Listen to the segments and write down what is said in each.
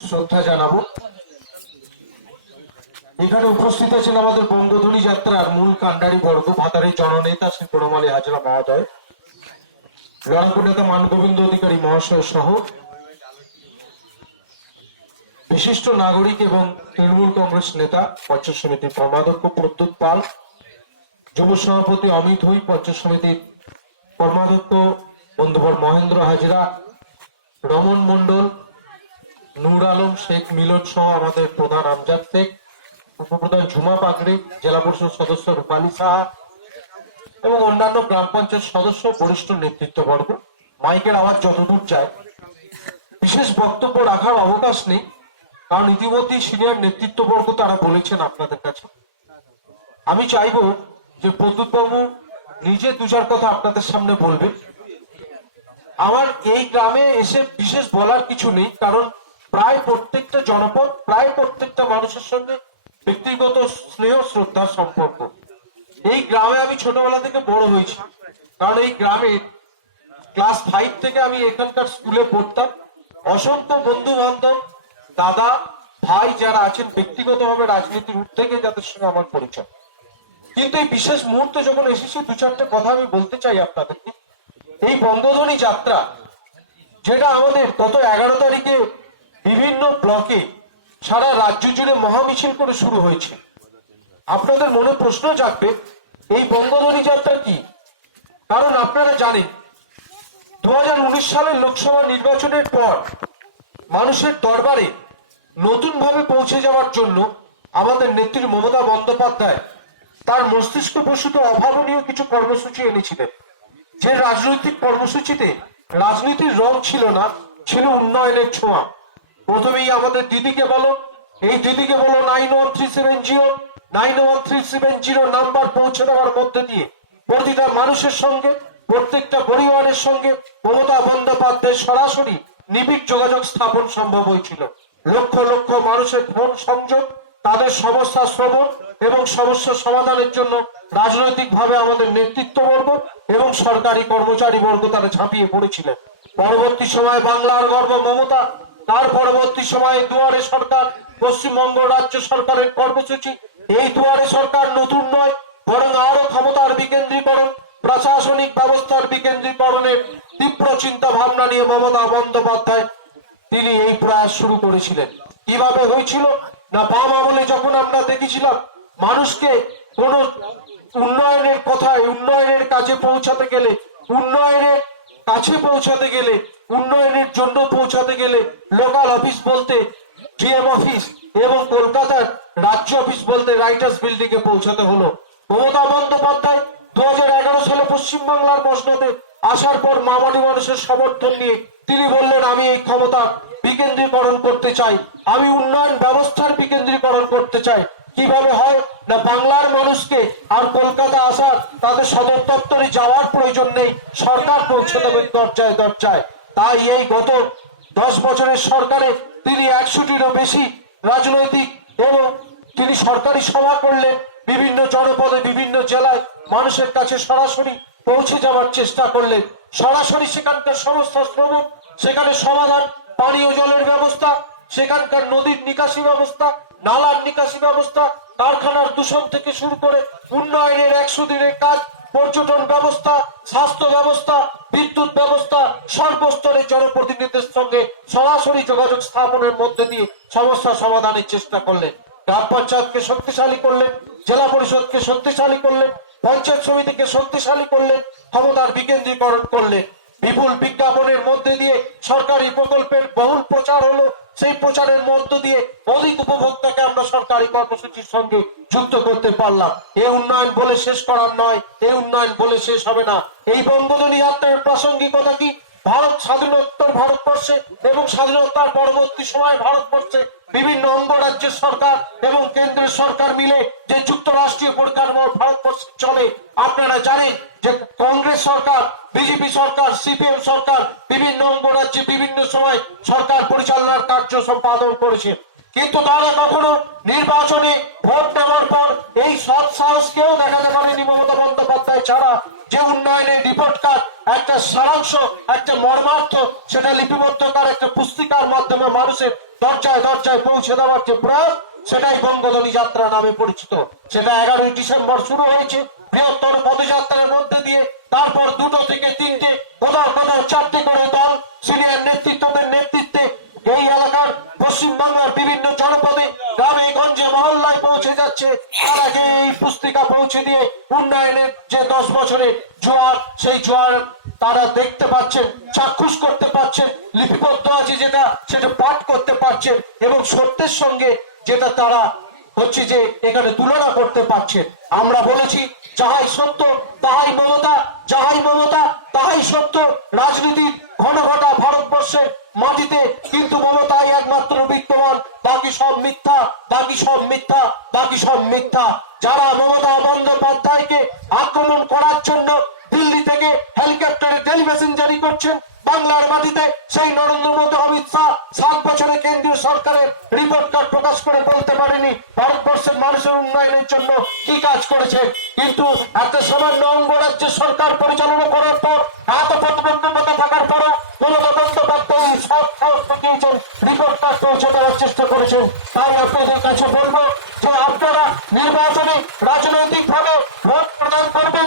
শ্রদ্ধা জানাব। এখানে উপস্থিত আছেন আমাদের বঙ্গধ্বনি যাত্রার মূল কান্ডারি বর্গ ভাতারের জননেতা শ্রী প্রণমালী হাজরা মহোদয়, লড়াকু নেতা মানগোবিন্দ অধিকারী মহাশয় সহ বিশিষ্ট নাগরিক এবং তৃণমূল কংগ্রেস নেতা, পঞ্চায়েত সমিতির কর্মাধ্যক্ষ প্রদ্যুৎ পাল, যুব সভাপতি অমিত হুই, পঞ্চায়েত সমিতির কর্মাধ্যক্ষ বন্ধুবর মহেন্দ্র হাজরা, রমন মন্ডল নূর আলম, শেখ মিলন সহ আমাদের প্রধান আমজাদ শেখ, উপপ্রধান ঝুমা পাকড়ি জেলা পরিষদ সদস্য রূপালী সাহা এবং অন্যান্য গ্রাম পঞ্চায়েত সদস্য, বরিষ্ঠ নেতৃত্ববর্গ। মাইকের আওয়াজ যতদূর যায়। বিশেষ বক্তব্য রাখার অবকাশ নেই, কারণ ইতিমধ্যেই সিনিয়র নেতৃত্ববর্গ তারা বলেছেন আপনাদের কাছে। আমি চাইব যে প্রদ্যুৎ বাবু নিজে দু চার কথা আপনাদের সামনে বলবেন। আমার এই গ্রামে এসে বিশেষ বলার কিছু নেই, কারণ প্রায় প্রত্যেকটা জনপদ, প্রায় প্রত্যেকটা মানুষের সঙ্গে ব্যক্তিগত স্নেহ, শ্রদ্ধার সম্পর্ক। এই গ্রামে আমি ছোটবেলা থেকে বড় হয়েছি। কারণ এই গ্রামে ক্লাস ফাইভ থেকে আমি এখানকার স্কুলে পড়তাম। অসংখ্য বন্ধু বান্ধব দাদা, ভাই যারা আছেন, ব্যক্তিগতভাবে রাজনীতির থেকে যাদের সঙ্গে আমার পরিচয়। কিন্তু এই বিশেষ মুহূর্তে যখন এসেছি, দু চারটে কথা আমি বলতে চাই আপনাদেরকে। এই বঙ্গধ্বনি যাত্রা, যেটা আমাদের গত এগারো তারিখে বিভিন্ন ব্লকে সারা রাজ্য জুড়ে মহামিছিল করে শুরু হয়েছে। আপনাদের মনে প্রশ্ন জাগবে, এই বঙ্গধ্বনি যাত্রা কি? কারণ আপনারা জানেন দু হাজার উনিশ সালের লোকসভা নির্বাচনের পর মানুষের দরবারে নতুন ভাবে পৌঁছে যাওয়ার জন্য আমাদের নেত্রী মমতা বন্দ্যোপাধ্যায় তার মস্তিষ্ক প্রসূত অভাবনীয় কিছু কর্মসূচি এনেছিলেন। যে রাজনৈতিক কর্মসূচিতে রাজনীতির রং ছিল না, ছিল উন্নয়নের ছোঁয়া। প্রথমেই আমাদের দিদিকে বলো। এই দিদিকে বলো nine one three seven zero nine one three seven zero number পৌঁছে দেওয়ার মধ্যে দিয়ে প্রতিটা মানুষের সঙ্গে, প্রত্যেকটা পরিবারের সঙ্গে মমতা বন্দ্যোপাধ্যায়ের সরাসরি নিবিড় যোগাযোগ স্থাপন সম্ভব হয়েছিল। লক্ষ লক্ষ মানুষের ফোন সংযোগ, তাদের সমস্যা শ্রবণ এবং সমস্যা সমাধানের জন্য রাজনৈতিক ভাবে আমাদের নেতৃত্ববর্গ এবং সরকারি কর্মচারী বর্গ তারা ঝাঁপিয়ে পড়েছিলেন। পরবর্তী সময় বাংলার গর্ব মমতা তার পরবর্তী সময়ে দুয়ারে সরকার, পশ্চিমবঙ্গ রাজ্য সরকারের কর্মসূচি। এই দুয়ারে সরকার নতুন নয়, বরং আরও ক্ষমতার বিকেন্দ্রীকরণ, প্রশাসনিক ব্যবস্থার বিকেন্দ্রীকরণের তীব্র চিন্তা ভাবনা নিয়ে মমতা বন্দ্যোপাধ্যায় তিনি এই প্রয়াস শুরু করেছিলেন। কীভাবে হয়েছিল না বাম আমলে যখন আমরা দেখেছিলাম, মানুষকে কোন উন্নয়নের কথায়, উন্নয়নের কাজে পৌঁছাতে গেলে, উন্নয়নের কাছে পৌঁছাতে গেলে উন্নয়নের জন্য পৌঁছাতে গেলে লোকাল অফিস বলতে ডিএম অফিস এবং কলকাতার রাজ্য অফিস বলতে রাইটার্স বিল্ডিং এ পৌঁছাতে হলো। মমতা বন্দ্যোপাধ্যায় দু সালে পশ্চিমবাংলার প্রশ্নতে আসার পর মামাটি মানুষের সমর্থন নিয়ে তিনি বললেন, আমি এই ক্ষমতা বিকেন্দ্রীকরণ করতে চাই। আমি উন্নয়ন ব্যবস্থার বিকেন্দ্রীকরণ করতে চাই। কীভাবে হয় না বাংলার মানুষকে আর কলকাতা আসার তাদের সদর দপ্তরে যাওয়ার প্রয়োজন নেই, সরকার পৌঁছে দেবে দরজায় দরজায়। তাই এই গত দশ বছরের সরকারে তিনি একশোটিরও বেশি রাজনৈতিক এবং তিনি সরকারি সভা করলেন বিভিন্ন জনপদে বিভিন্ন জেলায় মানুষের কাছে সরাসরি পৌঁছে যাওয়ার চেষ্টা করলেন। সরাসরি সেখানকার সমস্যা শ্রবণ সেখানে সমাধান, পানীয় জলের ব্যবস্থা, সেখানকার নদীর নিকাশি ব্যবস্থা, নালার নিকাশি ব্যবস্থা, কারখানার দূষণ থেকে শুরু করে উন্নয়নের একশো দিনের কাজ পর্যটন ব্যবস্থা, স্বাস্থ্য ব্যবস্থা, বিদ্যুৎ ব্যবস্থা, সর্বস্তরের জনপ্রতিনিধিদের সঙ্গে সরাসরি যোগাযোগ স্থাপনের মধ্যে দিয়ে সমস্যা সমাধানের চেষ্টা করলেন। গ্রাম পঞ্চায়েতকে শক্তিশালী করলেন, জেলা পরিষদকে শক্তিশালী করলেন, পঞ্চায়েত সমিতিকে শক্তিশালী করলেন, ক্ষমতার বিকেন্দ্রীকরণ করলেন। বিপুল বিজ্ঞাপনের মধ্যে দিয়ে সরকারি প্রকল্পের বহুল প্রচার হলো, সেই প্রচারের মধ্য দিয়ে অধিক উপভোক্তাকে আমরা সরকারি কর্মসূচির সঙ্গে যুক্ত করতে পারলাম। এ উন্নয়ন বলে শেষ করার নয়, এ উন্নয়ন বলে শেষ হবে না। এই বঙ্গধ্বনি যাত্রার প্রাসঙ্গিকতা কি? ভারত স্বাধীনোত্তর ভারতবর্ষে এবং স্বাধীনতার পরবর্তী সময় ভারতবর্ষে বিভিন্ন অঙ্গরাজ্যের সরকার এবং কেন্দ্রের সরকার মিলে যে যুক্তরাষ্ট্রীয় পরিকাঠামো ভারতবর্ষে চলে, আপনারা জানেন যে কংগ্রেস সরকার, বিজেপি সরকার, সিপিএম সরকার, বিভিন্ন অঙ্গরাজ্যে বিভিন্ন সময় সরকার পরিচালনার কার্য সম্পাদন করেছে। কিন্তু তারা কখনো নির্বাচনে ভোট নেওয়ার পর এই সৎ সাহস কেউ দেখাতে পারেনি মমতা বন্দ্যোপাধ্যায় ছাড়া। যে উন্নয়নের রিপোর্ট কার্ড একটা সারাংশ, একটা মর্মার্থ, সেটা লিপিবদ্ধ করার একটা পুস্তিকার মাধ্যমে মানুষের দরজায় দরজায় পৌঁছে দেওয়ার যে প্রয়াস, সেটাই বঙ্গদলী যাত্রা নামে পরিচিত। সেটা এগারোই ডিসেম্বর শুরু হয়েছে। বৃহত্তর পদযাত্রার মধ্যে দিয়ে তারপর দুটো থেকে তিনটে কোথাও কোথাও চারটে করে দল, সিনিয়র নেতৃত্বদের নেতৃত্বে এই এলাকার পশ্চিম বাংলার বিভিন্ন জনপদে গ্রামে, গঞ্জে, মহল্লায় পৌঁছে যাচ্ছে। তারা যে এই পুস্তিকা পৌঁছে দিয়ে উন্নয়নের যে দশ বছরের জোয়ার, সেই জোয়ার তারা দেখতে পাচ্ছেন, চাক্ষুষ করতে পাচ্ছেন, লিপিবদ্ধ আছে যেটা, সেটা পাঠ করতে পারছেন এবং সত্যের সঙ্গে যেটা তারা হচ্ছে যে এখানে তুলনা করতে পারছেন। আমরা বলেছি, যাহাই সত্য, তাহাই মমতা, যাহাই মমতা, তাহাই সত্য, রাজনীতির ঘন ঘটা ভারতবর্ষের মাটিতে, কিন্তু মমতাই একমাত্র বিদ্যমান। বাকি সব মিথ্যা, বাকি সব মিথ্যা, বাকি সব মিথ্যা। যারা মমতা বন্দ্যোপাধ্যায়কে আক্রমণ করার জন্য দিল্লি থেকে হেলিকপ্টারে টেলিভিশন জারি করছেন বাংলার মাটিতে সেই নরেন্দ্র মোদী, অমিত শাহ সাত বছরে কেন্দ্রীয় সরকারের রিপোর্ট কার্ড প্রকাশ করে বলতে পারেনি ভারতবর্ষের মানুষের উন্নয়নের জন্য কি কাজ করেছে। কিন্তু একটা সামান্য অঙ্গরাজ্যের সরকার পরিচালনা করার পর, এত প্রতিবন্ধকতা থাকার পরও রিপোর্ট কার্ড পৌঁছে দেওয়ার চেষ্টা করেছেন। তাই আপনাদের কাছে বলব যে আপনারা নির্বাচনে রাজনৈতিক ভাবে ভোট প্রদান করবেন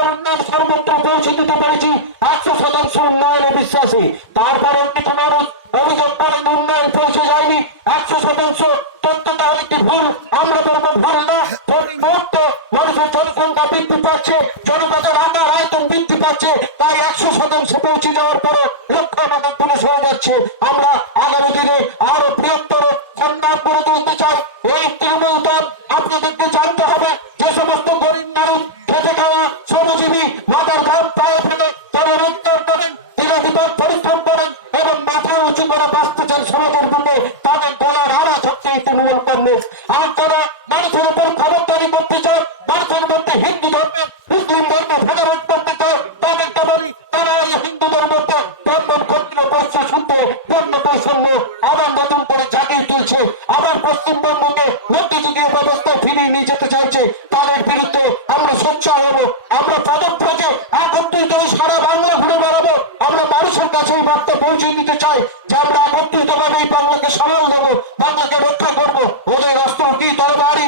সর্বত্র পৌঁছে দিতে পেরেছি। একশো শতাংশ উন্নয়নে বিশ্বাসী। তারপর কিছু মানুষ অভিযোগ করেন উন্নয়ন পৌঁছে যায়নি। একশো শতাংশ তথ্য ভুল। আমরা বলব ভুল না। মুহূর্তে মানুষের জনসংখ্যা বৃদ্ধি পাচ্ছে। জনপদের পাচ্ছে তাই একশো শতাংশ পৌঁছে যাওয়ার পরও লক্ষ টাকা পুলিশ হয়ে যাচ্ছে। আমরা আগামী দিনে আরও বৃহত্তর সন্ধান করে তুলতে চাই। এই তৃণমূল দল আপনাদেরকে জানতে হবে, যে সমস্ত গরিব মানুষ খেতে খাওয়া শ্রমজীবী মাথার ঘাম পায়ে ফেলে তারা রোজগার করেন দিনাধিপত পরিশ্রম করেন এবং মাথা উঁচু করে বাঁচতে চান সমাজের বুকে তাদের গলার আওয়াজ হচ্ছে এই তৃণমূল কংগ্রেস আর তারা মানুষের উপর খবরদারি করতে চান মানুষের মধ্যে হিন্দু ধর্মের মুসলিম ধর্মে ভেদাভেদ করতে চান তাদেরকে বলি তারা এই হিন্দুদের মধ্যে ব্রাহ্মণ ক্ষত্রিয় পয়সা শুনতে বন্য বৈষম্য আবার নতুন করে জাগিয়ে তুলছে। আবার পশ্চিমবঙ্গকে মধ্যযুগীয় ব্যবস্থা ফিরিয়ে নিয়ে যেতে চাইছে, তাদের বিরুদ্ধে আমরা সোচ্চার হব, আমরা পদপ্রজে একত্রিত সারা বাংলা ঘুরে বেড়াবো। আমরা মানুষের কাছে এই বার্তা পৌঁছে দিতে চাই যে আমরা একত্রিত ভাবে এই বাংলাকে সামাল দেবো বাংলাকে রক্ষা করব। ওদের অস্ত্র কি তরবারি?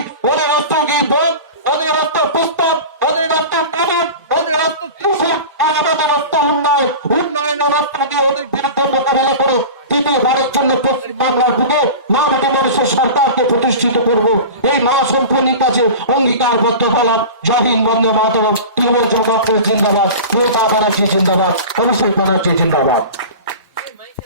কাছে অঙ্গীকারবদ্ধ হলাম। জয় হিন্দ, বন্দে মাতরম। তৃণমূল জনপ্রিয় জিন্দাবাদ। মমতা ব্যানার্জি জিন্দাবাদ। অভিষেক ব্যানার্জি জিন্দাবাদ।